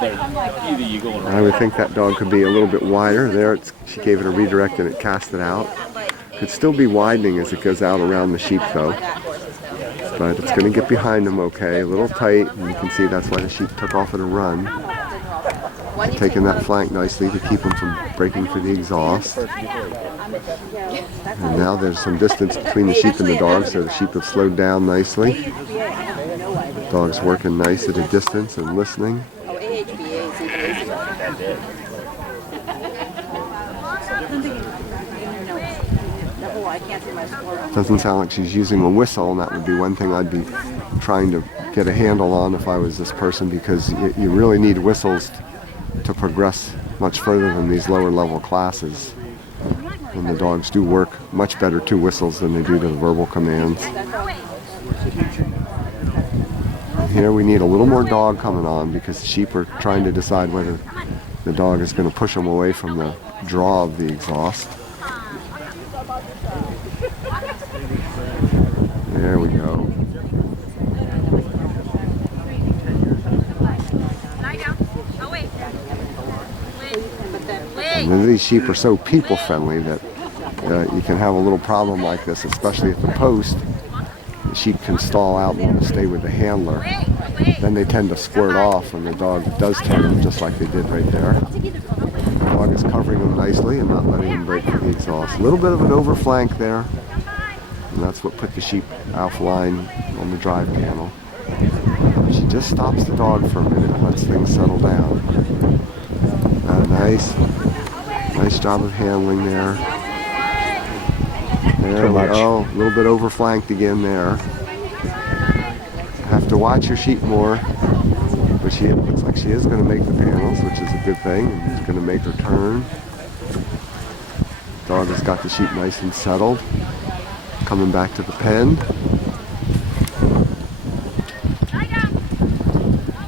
I would think that dog could be a little bit wider. There, she gave it a redirect and it cast it out. Could still be widening as it goes out around the sheep though. But it's going to get behind them okay, a little tight, and you can see that's why the sheep took off at a run. Taking that flank nicely to keep them from breaking for the exhaust. And now there's some distance between the sheep and the dog, so the sheep have slowed down nicely. The dog's working nice at a distance and listening. Doesn't sound like she's using a whistle, and that would be one thing I'd be trying to get a handle on if I was this person, because you really need whistles to progress much further than these lower level classes. And the dogs do work much better to whistles than they do to the verbal commands. And here we need a little more dog coming on, because the sheep are trying to decide whether the dog is going to push them away from the draw of the exhaust. There we go. And these sheep are so people friendly that you can have a little problem like this, especially at the post. The sheep can stall out and want to stay with the handler. Then they tend to squirt off when the dog does tag them, just like they did right there. The dog is covering them nicely and not letting them break for the exhaust. A little bit of an overflank there. And that's what put the sheep offline on the drive panel. She just stops the dog for a minute and lets things settle down. Nice job of handling there. There we go. A little bit overflanked again there. Have to watch your sheep more. But it looks like she is going to make the panels, which is a good thing. And she's going to make her turn. The dog has got the sheep nice and settled. Coming back to the pen.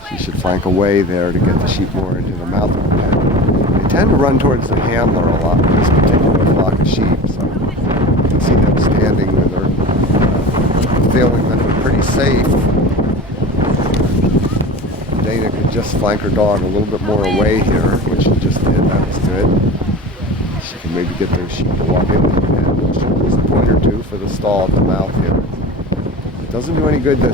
She should flank away there to get the sheep more into the mouth of the pen. They tend to run towards the handler a lot with this particular flock of sheep, so you can see them standing with her, feeling that they're pretty safe. Dana could just flank her dog a little bit more away here, which she just did. That was good. She can maybe get those sheep to walk into the pen, which should lose a point or two for the stall at the mouth here. It doesn't do any good to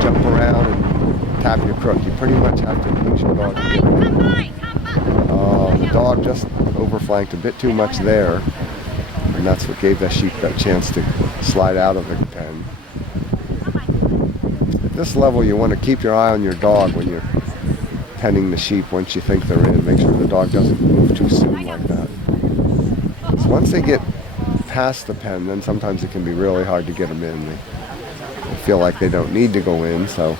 jump around and tap your crook. You pretty much have to push your dog to get rid. The dog just overflanked a bit too much there, and that's what gave that sheep that chance to slide out of the pen. At this level, you want to keep your eye on your dog when you're penning the sheep once you think they're in. Make sure the dog doesn't move too soon like that. So once they get past the pen, then sometimes it can be really hard to get them in. They feel like they don't need to go in, so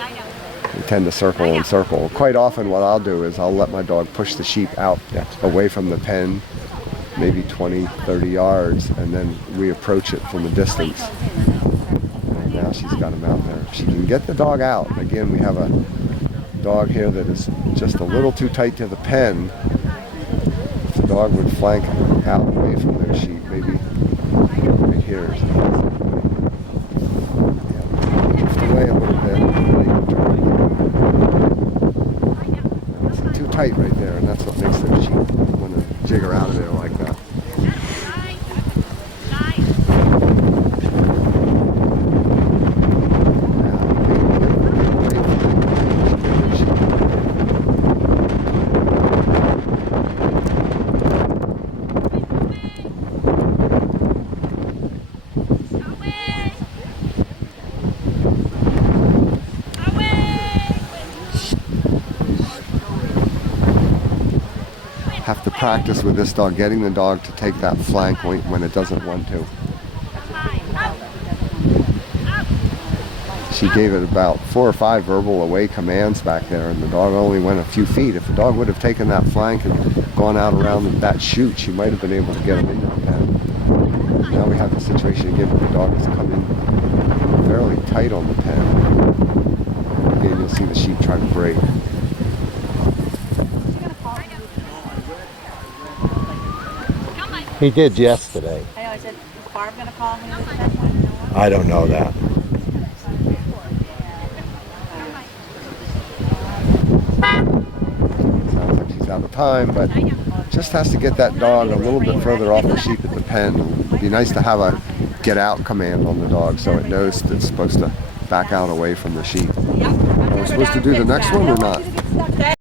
they tend to circle and circle. Quite often what I'll do is I'll let my dog push the sheep out away from the pen, maybe 20, 30 yards, and then reapproach it from a distance. And now she's got him out there. If she can get the dog out, again, we have a dog here that is just a little too tight to the pen. If the dog would flank out away from their sheep, maybe right here. Drift away a little bit. It's too tight right there, and that's what makes their sheep want to jigger out of there like that. Have to practice with this dog, getting the dog to take that flank when it doesn't want to. She gave it about 4 or 5 verbal away commands back there, and the dog only went a few feet. If the dog would have taken that flank and gone out around that chute, she might have been able to get him into the pen. Now we have the situation again where the dog is coming fairly tight on the pen. Again, you'll see the sheep try to break. He did yesterday. I know, I said, is Barb going to call me? I don't know that. at a time, but just has to get that dog a little bit further off the sheep at the pen. It'd be nice to have a get out command on the dog so it knows that it's supposed to back out away from the sheep. Are we supposed to do the next one or not?